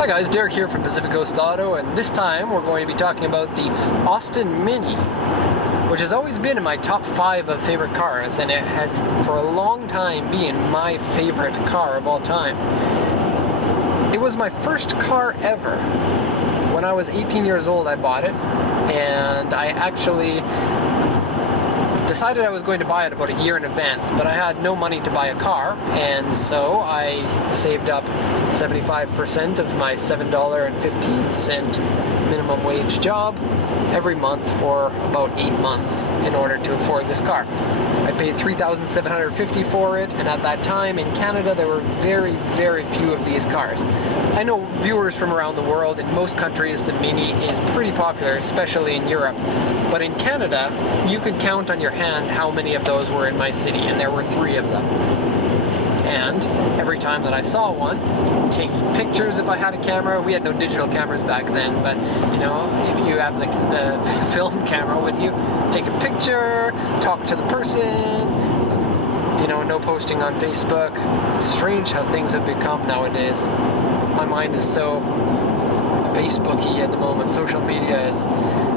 Hi guys, Derek here from Pacific Coast Auto, and this time we're going to be talking about the Austin Mini, which has always been in my top 5 of favorite cars, and it has for a long time been my favorite car of all time. It was my first car ever. When I was 18 years old I bought it, and I actually decided I was going to buy it about a year in advance, but I had no money to buy a car, and so I saved up 75% of my $7.15 minimum wage job every month for about 8 months in order to afford this car. I paid $3,750 for it, and at that time in Canada there were very, very few of these cars. I know viewers from around the world, in most countries the Mini is pretty popular, especially in Europe. But in Canada, you could count on your hand how many of those were in my city, and there were 3 of them. And every time that I saw one, taking pictures if I had a camera. We had no digital cameras back then, but you know, if you have the film camera with you, take a picture, talk to the person, you know, no posting on Facebook. It's strange how things have become nowadays. My mind is so Facebooky at the moment. Social media is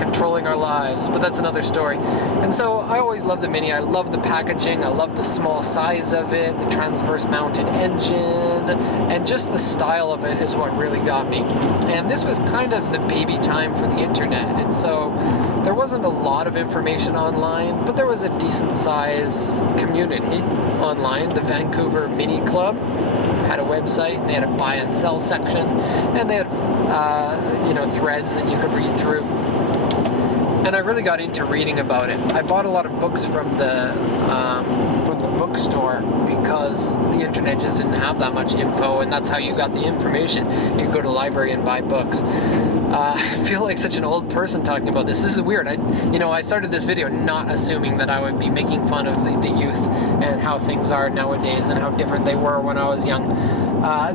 controlling our lives, but that's another story. And so I always loved the Mini. I love the packaging, I love the small size of it, the transverse mounted engine, and just the style of it is what really got me. And this was kind of the baby time for the internet, and so there wasn't a lot of information online, but there was a decent size community online. The Vancouver Mini Club had a website, and they had a buy and sell section, and they had you know, threads that you could read through. And I really got into reading about it. I bought a lot of books from the bookstore because the internet just didn't have that much info, and that's how you got the information. You go to the library and buy books. I feel like such an old person talking about this. This is weird. I started this video not assuming that I would be making fun of the youth and how things are nowadays and how different they were when I was young.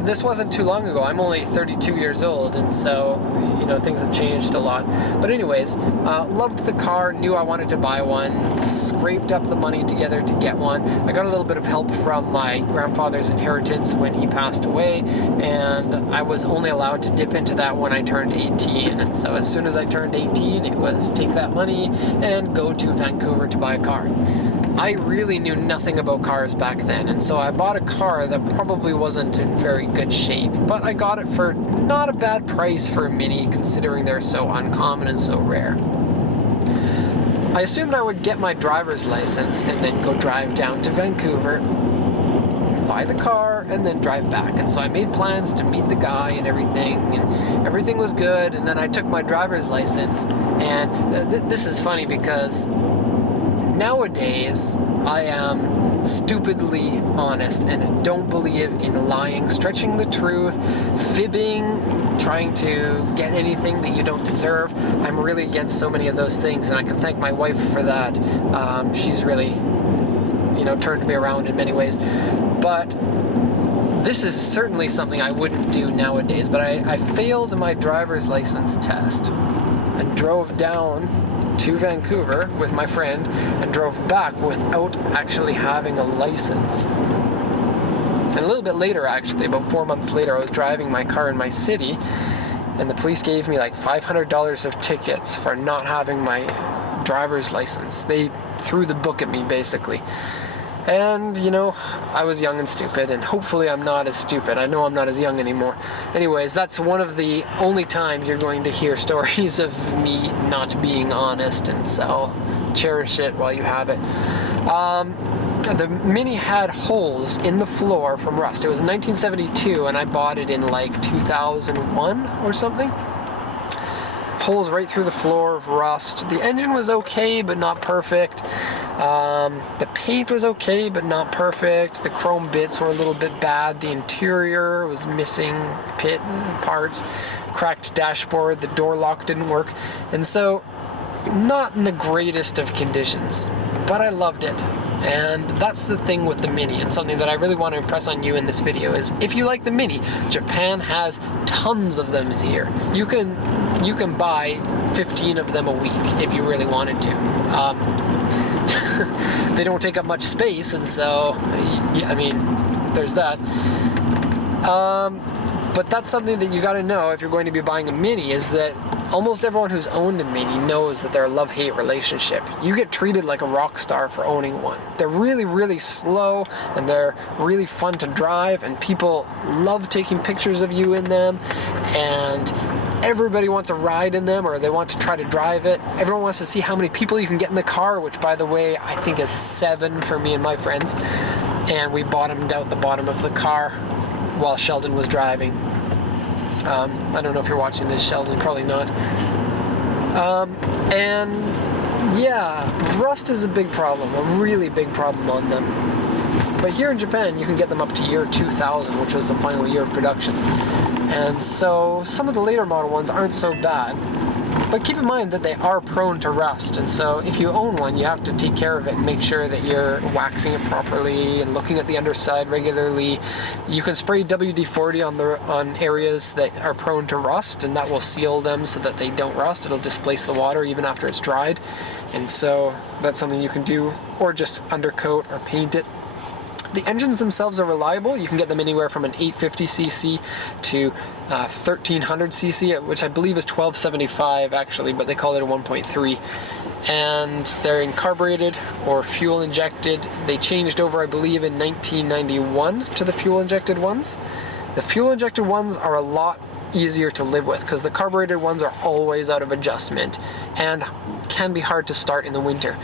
This wasn't too long ago. I'm only 32 years old, and so, you know, things have changed a lot. But anyways, loved the car, knew I wanted to buy one, scraped up the money together to get one. I got a little bit of help from my grandfather's inheritance when he passed away, and I was only allowed to dip into that when I turned 18. And so as soon as I turned 18, it was take that money and go to Vancouver to buy a car. I really knew nothing about cars back then, and so I bought a car that probably wasn't in very good shape, but I got it for not a bad price for a Mini, considering they're so uncommon and so rare. I assumed I would get my driver's license and then go drive down to Vancouver, buy the car, and then drive back. And so I made plans to meet the guy and everything was good, and then I took my driver's license, and this is funny because nowadays, I am stupidly honest and don't believe in lying, stretching the truth, fibbing, trying to get anything that you don't deserve. I'm really against so many of those things, and I can thank my wife for that. She's really, you know, turned me around in many ways. But this is certainly something I wouldn't do nowadays, but I failed my driver's license test and drove down to Vancouver with my friend and drove back without actually having a license. And a little bit later, actually, about 4 months later, I was driving my car in my city, and the police gave me like $500 of tickets for not having my driver's license. They threw the book at me, basically. And, you know, I was young and stupid, and hopefully I'm not as stupid. I know I'm not as young anymore. Anyways, that's one of the only times you're going to hear stories of me not being honest, and so cherish it while you have it. The Mini had holes in the floor from rust. It was 1972, and I bought it in like 2001 or something. Holes right through the floor of rust. The engine was okay, but not perfect. The paint was okay, but not perfect. The chrome bits were a little bit bad. The interior was missing parts. Cracked dashboard. The door lock didn't work. And so, not in the greatest of conditions. But I loved it. And that's the thing with the Mini, and something that I really want to impress on you in this video is, if you like the Mini, Japan has tons of them here. You can buy 15 of them a week if you really wanted to. They don't take up much space, and so, I mean, there's that. But that's something that you got to know if you're going to be buying a Mini, is that almost everyone who's owned a Mini knows that they're a love-hate relationship. You get treated like a rock star for owning one. They're really, really slow, and they're really fun to drive, and people love taking pictures of you in them, and everybody wants a ride in them, or they want to try to drive it. Everyone wants to see how many people you can get in the car, which, by the way, I think is 7 for me and my friends. And we bottomed out the bottom of the car while Sheldon was driving. I don't know if you're watching this, Sheldon, probably not. And yeah, rust is a big problem, a really big problem on them. But here in Japan, you can get them up to year 2000, which was the final year of production. And so some of the later model ones aren't so bad. But keep in mind that they are prone to rust, and so if you own one, you have to take care of it and make sure that you're waxing it properly and looking at the underside regularly. You can spray WD-40 on areas that are prone to rust, and that will seal them so that they don't rust. It'll displace the water even after it's dried, and so that's something you can do, or just undercoat or paint it. The engines themselves are reliable. You can get them anywhere from an 850cc to 1300cc, which I believe is 1275 actually, but they call it a 1.3. And they're in carbureted or fuel injected. They changed over, I believe, in 1991 to the fuel injected ones. The fuel injected ones are a lot easier to live with because the carbureted ones are always out of adjustment and can be hard to start in the winter.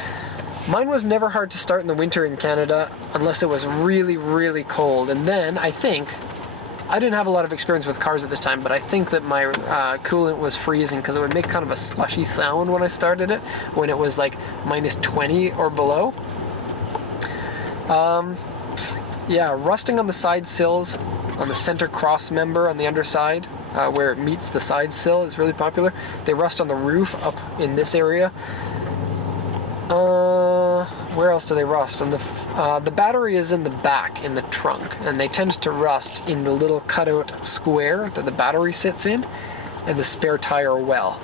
Mine was never hard to start in the winter in Canada unless it was really, really cold. And then I didn't have a lot of experience with cars at the time, but I think that my coolant was freezing because it would make kind of a slushy sound when I started it, when it was like minus 20 or below. Yeah, rusting on the side sills, on the center cross member on the underside, where it meets the side sill is really popular. They rust on the roof up in this area. Where else do they rust? On the battery is in the back, in the trunk, and they tend to rust in the little cutout square that the battery sits in, and the spare tire well.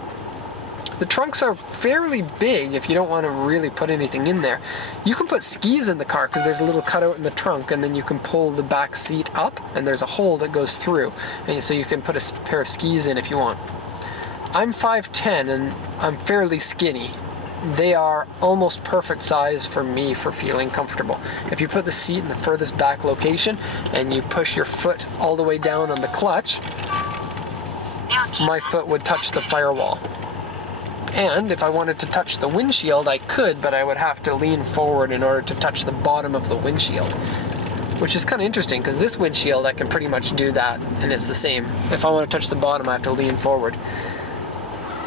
The trunks are fairly big if you don't want to really put anything in there. You can put skis in the car because there's a little cutout in the trunk, and then you can pull the back seat up, and there's a hole that goes through, and so you can put a pair of skis in if you want. I'm 5'10", and I'm fairly skinny. They are almost perfect size for me for feeling comfortable. If you put the seat in the furthest back location and you push your foot all the way down on the clutch, my foot would touch the firewall. And if I wanted to touch the windshield, I could, but I would have to lean forward in order to touch the bottom of the windshield. Which is kind of interesting because this windshield I can pretty much do that, and it's the same. If I want to touch the bottom, I have to lean forward.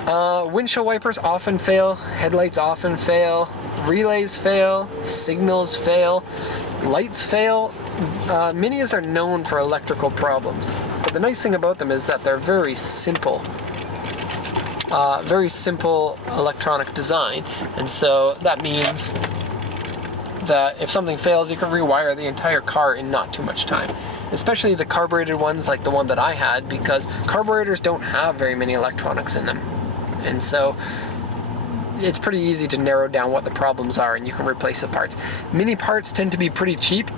Windshield wipers often fail, headlights often fail, relays fail, signals fail, lights fail. Minis are known for electrical problems, but the nice thing about them is that they're very simple electronic design, and so that means that if something fails, you can rewire the entire car in not too much time. Especially the carbureted ones like the one that I had, because carburetors don't have very many electronics in them. And so it's pretty easy to narrow down what the problems are, and you can replace the parts. Mini parts tend to be pretty cheap.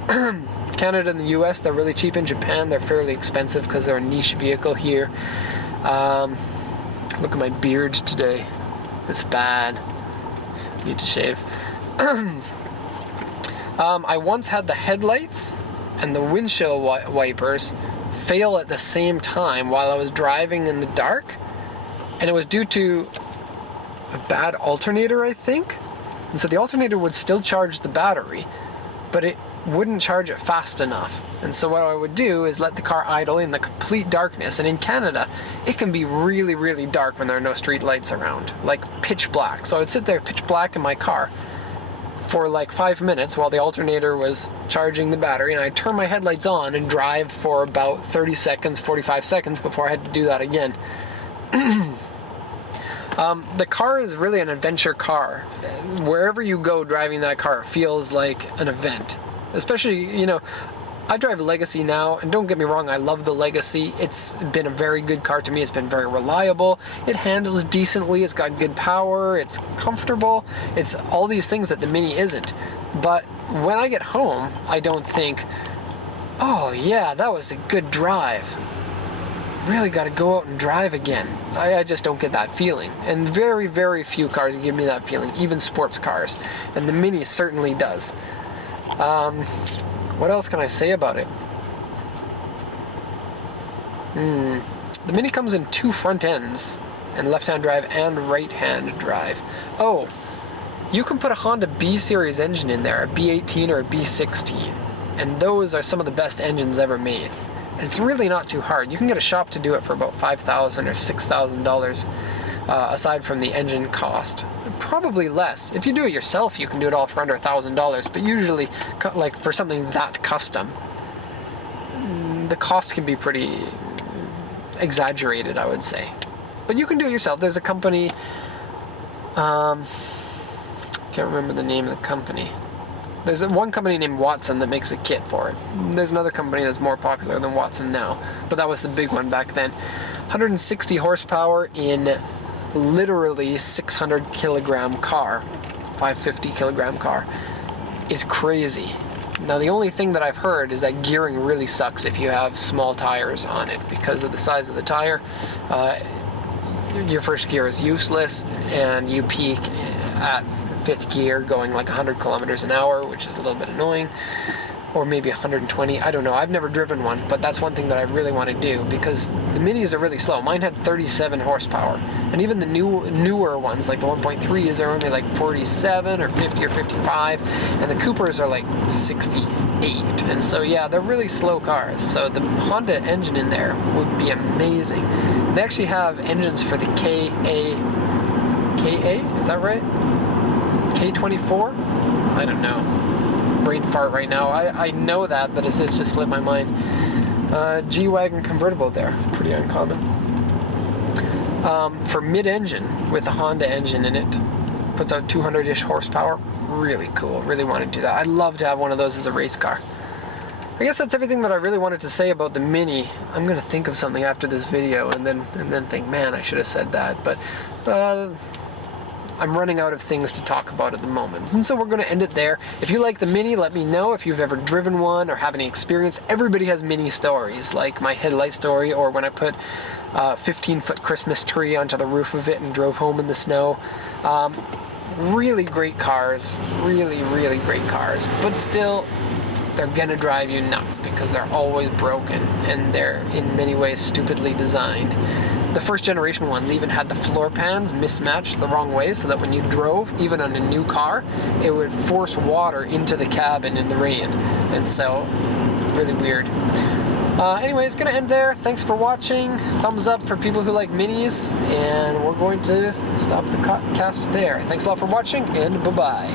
Canada and the US, they're really cheap. In Japan, they're fairly expensive because they're a niche vehicle here. Look at my beard today. It's bad. Need to shave. I once had the headlights and the windshield wipers fail at the same time while I was driving in the dark. And it was due to a bad alternator, I think. And so the alternator would still charge the battery, but it wouldn't charge it fast enough. And so what I would do is let the car idle in the complete darkness. And in Canada, it can be really, really dark when there are no street lights around, like pitch black. So I'd sit there pitch black in my car for like 5 minutes while the alternator was charging the battery, and I'd turn my headlights on and drive for about 30 seconds, 45 seconds before I had to do that again. The car is really an adventure car. Wherever you go driving that car feels like an event. Especially, you know, I drive Legacy now, and don't get me wrong, I love the Legacy. It's been a very good car to me. It's been very reliable. It handles decently. It's got good power. It's comfortable. It's all these things that the Mini isn't. But when I get home, I don't think, oh yeah, that was a good drive. really got to go out and drive again. I just don't get that feeling. And very, very few cars give me that feeling, even sports cars. And the Mini certainly does. What else can I say about it? The Mini comes in 2 front ends, and left-hand drive and right-hand drive. Oh, you can put a Honda B-Series engine in there, a B18 or a B16. And those are some of the best engines ever made. And it's really not too hard. You can get a shop to do it for about $5,000 or $6,000 aside from the engine cost. Probably less. If you do it yourself, you can do it all for under $1,000, but usually, like for something that custom, the cost can be pretty exaggerated, I would say. But you can do it yourself. There's a company, can't remember the name of the company. There's one company named Watson that makes a kit for it. There's another company that's more popular than Watson now, but that was the big one back then. 160 horsepower in literally 600 kilogram car, 550 kilogram car, is crazy. Now the only thing that I've heard is that gearing really sucks if you have small tires on it because of the size of the tire. Your first gear is useless and you peak at 5th gear going like 100 kilometers an hour, which is a little bit annoying, or maybe 120. I don't know. I've never driven one, but that's one thing that I really want to do because the Minis are really slow. Mine had 37 horsepower, and even the newer ones, like the 1.3s, are only like 47 or 50 or 55, and the Coopers are like 68. And so yeah, they're really slow cars. So the Honda engine in there would be amazing. They actually have engines for the KA, is that right? K24? I don't know. Brain fart right now. I know that, but it's just slipped my mind. G-Wagon convertible there. Pretty uncommon. For mid-engine, with the Honda engine in it, puts out 200-ish horsepower. Really cool. Really want to do that. I'd love to have one of those as a race car. I guess that's everything that I really wanted to say about the Mini. I'm going to think of something after this video and then think, man, I should have said that. But I'm running out of things to talk about at the moment. And so we're going to end it there. If you like the Mini, let me know if you've ever driven one or have any experience. Everybody has Mini stories, like my headlight story, or when I put a 15-foot Christmas tree onto the roof of it and drove home in the snow. Really great cars. Really, really great cars. But still, they're gonna drive you nuts because they're always broken and they're in many ways stupidly designed. The first generation ones even had the floor pans mismatched the wrong way so that when you drove, even on a new car, it would force water into the cabin in the rain. And so, really weird. Anyway, it's gonna end there. Thanks for watching. Thumbs up for people who like Minis, and we're going to stop the cast there. Thanks a lot for watching, and bye-bye.